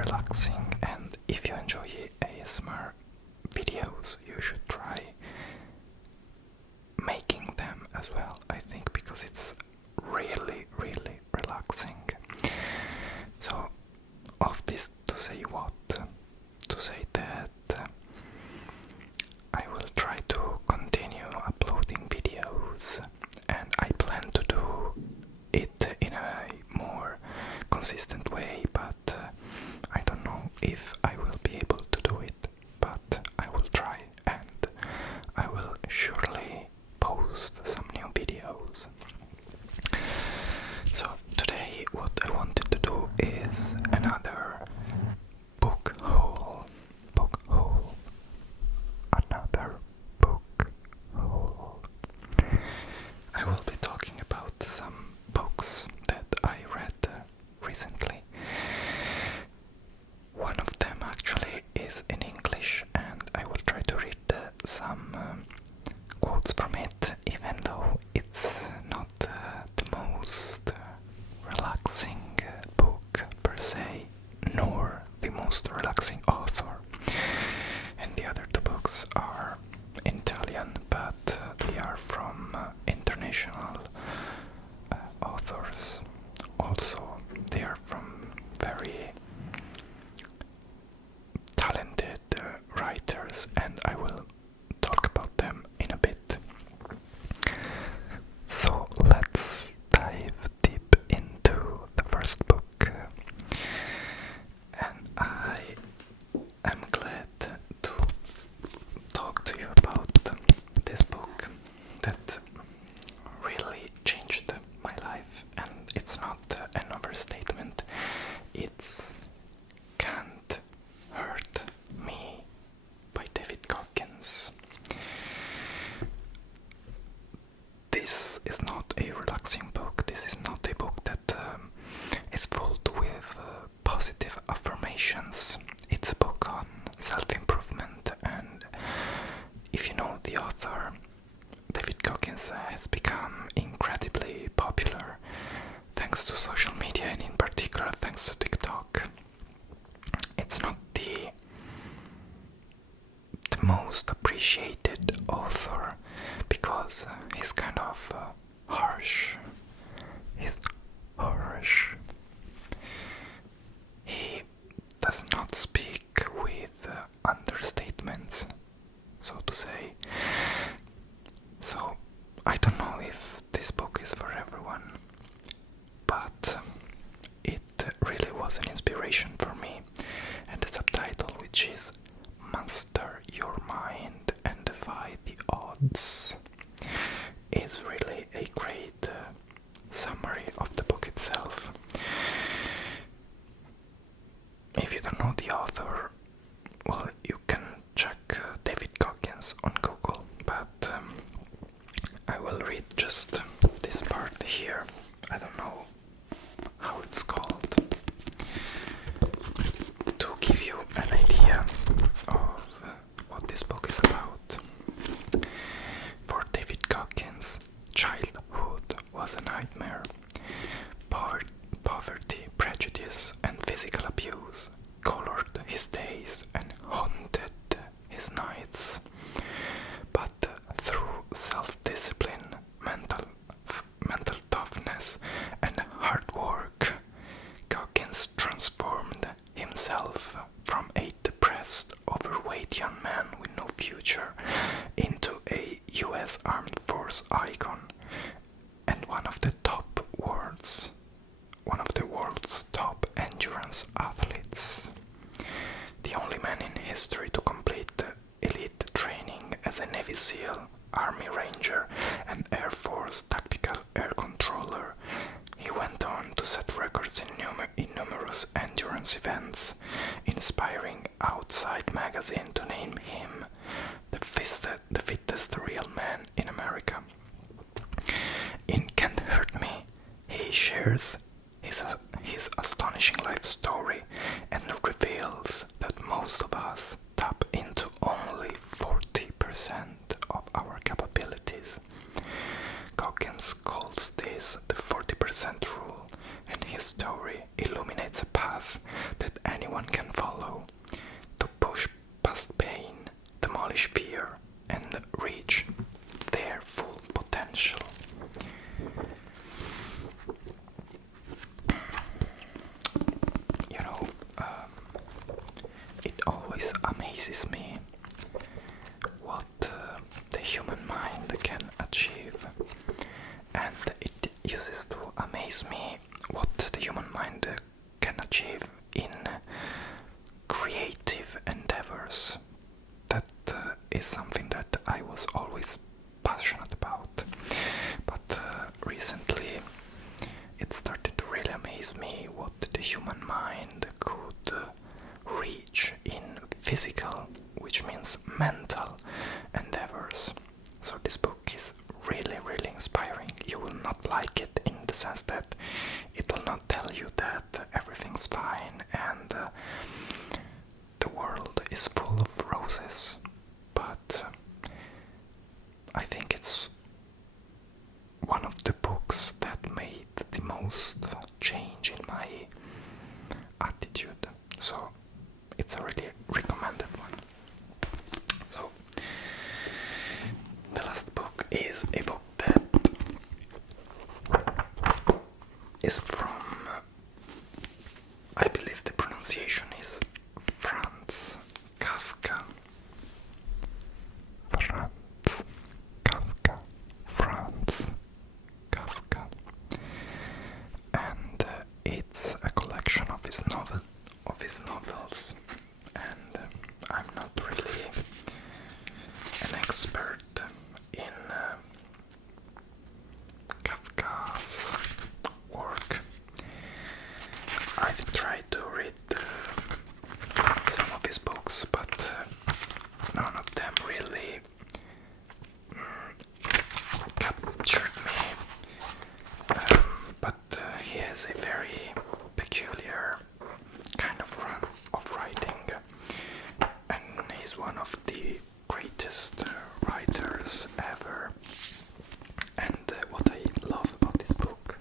relaxing, and if you enjoy ASMR videos, you should try making them as well, I think, because it's really, really relaxing. So, of this to say what? To say that I will try to continue uploading videos, and I plan to do it in a more consistent way, but I don't know if I will be able to do it, but I will try, and I will surely post some new videos. So today what I wanted to do is another book haul, another book haul. I will be talking about some books that I read recently. One of them actually is in English, and I will try to read some quotes from it, even though it's not the most relaxing book per se, nor the most relaxing author. And the other two books are in Italian, but they are from international authors. Also, they are from very talented writers, and I will talk about them in a bit. So let's dive deep into the first book, and I am glad to talk to you about this book that really changed my life, and it's not an overstatement. It's Cant Hurt Me by David Goggins. This is not a relaxing book. This is not a book that is filled with positive affirmations. It's a book on self-improvement, and if you know the author, David Goggins has become incredibly popular thanks to social media, and in particular thanks to TikTok. It's not the most appreciated author because he's kind of harsh. He's harsh. He does not speak with understatements, so to say. So I don't know if this book is for everyone, but it really was an inspiration for me. And the subtitle, which is Master Your Mind and Defy the Odds, is really a great summary of the book itself. If you don't know the author, well, you can check David Goggins on Google, but I will read just this part here. I don't know how it's called, to give you an idea of what this book is about. For David Goggins, childhood was a nightmare. Poverty, prejudice, and physical abuse colored his days and haunted his nights. But through self-discipline, mental toughness, and hard work, Goggins transformed himself from a depressed, overweight young man with no future into a US Armed Force icon and one of the world's top endurance athletes. The only man in history to complete the elite training as a Navy SEAL, Army Ranger, and Air Force Tactical Air Controller, he went on to set records in numerous endurance events, inspiring Outside magazine to name him the fittest real man in America. In Cant Hurt Me, he shares his astonishing life story and reveals that most of us tap into only 40% of our capabilities. Goggins calls this the 40% rule, and his story illuminates a path that anyone can amazes me what the human mind can achieve, and it uses to amaze me what the human mind can achieve in creative endeavors. That is something that I was always passionate about, but recently it started to really amaze me what the human mind could reach in physical, which means mental endeavors. So this book is really, really inspiring. You will not like it in the sense that it will not tell you that everything's fine and the world is full of roses, but I think it's one of the books that made the most change in my attitude. So it's a really recommended one. So the last book is a book that is from, I believe the pronunciation is Franz Kafka. Franz Kafka. And it's a collection of his novels. And I'm not really an expert in Kafka's work. I've tried to read some of his books, but none of them really captured me. But he has a very peculiar kind of run of writing, and he's one of the greatest writers ever. And what I love about this book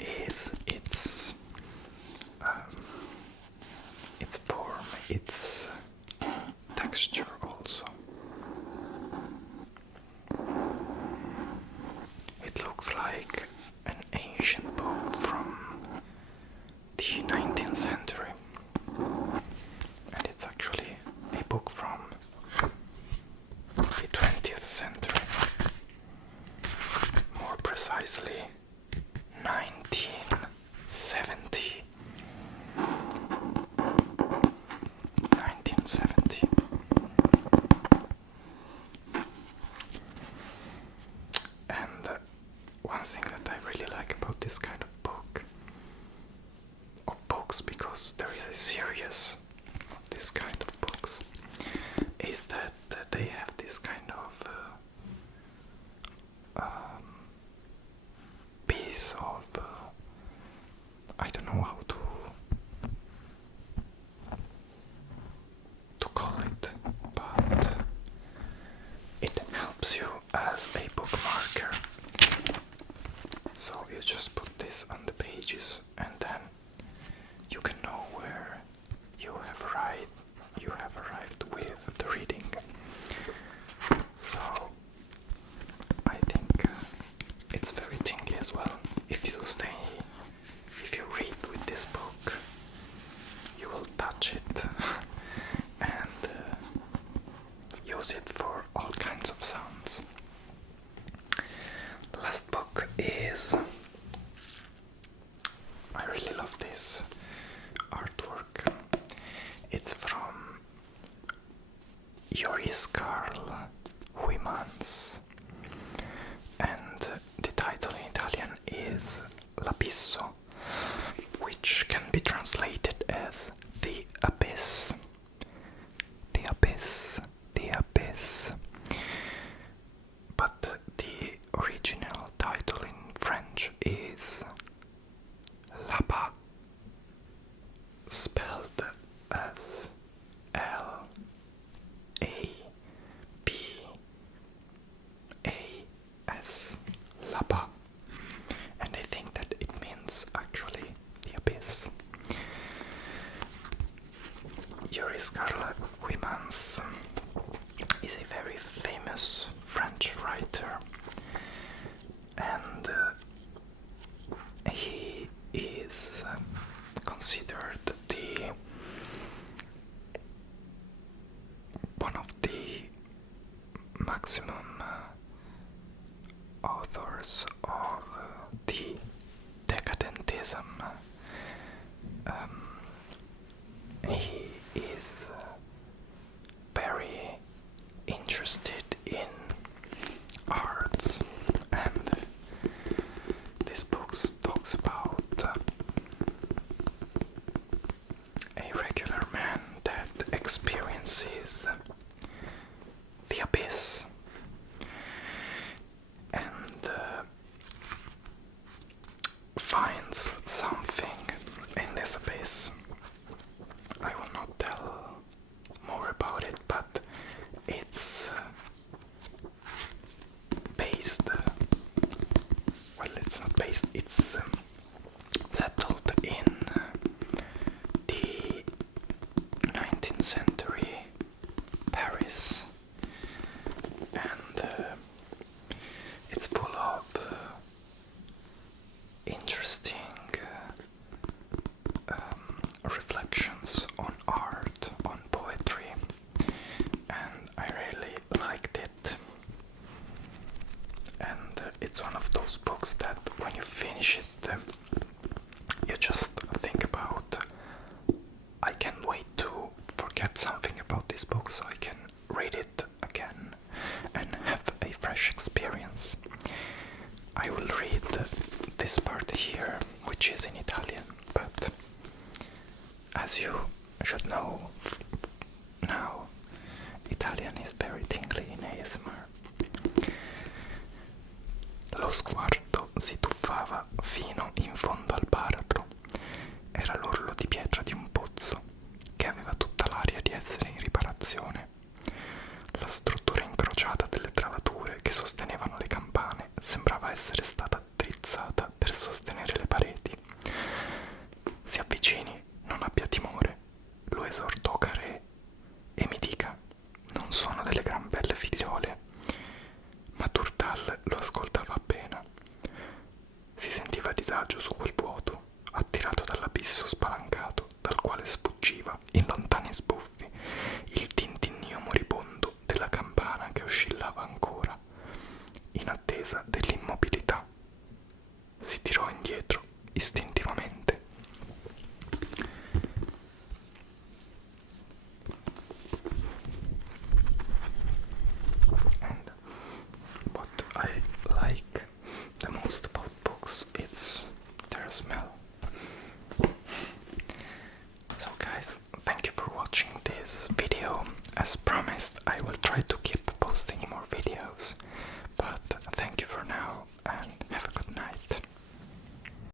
is its form, its texture also. It looks like an ancient book from the 19th century, and it's actually a book from the 20th century, more precisely 1970. 1970. And one thing that I really like about this kind of books, because there is a series of this kind of books, is that they have this kind of piece of I don't know how to call it, but it helps you as a bookmarker. So you just put this on the pages, and then you can know where you have arrived with the reading. So I think it's very tingly as well. If you read with this book, you will touch it and use it for all kinds of sounds. The last book is, I really love this artwork. It's from Joris Karl Huymans, and the title in Italian is L'Abisso, which can be translated as the abyss. The abyss, the abyss. But the original title in French is Là-bas, spelled as L-A-B-A-S, Là-bas. And I think that it means actually the abyss. Joris Karl Huymans is a very famous French writer, and he is considered maximum authors of the decadentism. He is very interested in arts, and this book talks about a regular man that experiences the abyss and finds something in this abyss. I will not tell more about it, but it's based, well, it's not based, it's settled in the 19th century Paris, and it's full of interesting reflections on art, on poetry, and I really liked it. And it's one of those books that when you finish it, you just think about, I can't wait to forget something about this book so I can read it again and have a fresh experience. I will read this part here, which is in Italian, but as you should know now, Italian is very tingly in ASMR. Lo sguardo si tuffava fino in fondo al baratro. Era l'orlo di pietra di un pozzo che aveva tutta l'aria di essere in riparazione. La struttura incrociata delle travature che sostenevano le campane sembrava essere stata drizzata per sostenere le pareti. Si avvicini, non abbia timore, lo esortò Carré, e mi dica, non sono delle gran belle figliole. Ma Turtal lo ascoltava appena. Si sentiva a disagio su quel vuoto, attirato dall'abisso spalancato, dal quale sfuggiva, in lontani sbuffi, il tintinnio moribondo della campana che oscillava ancora, in attesa dell'immobilità. Si tirò indietro istintivamente. And what I like the most about books, it's their smell. So guys, thank you for watching this video. As promised, I will try to keep posting more videos, but thank you for now, and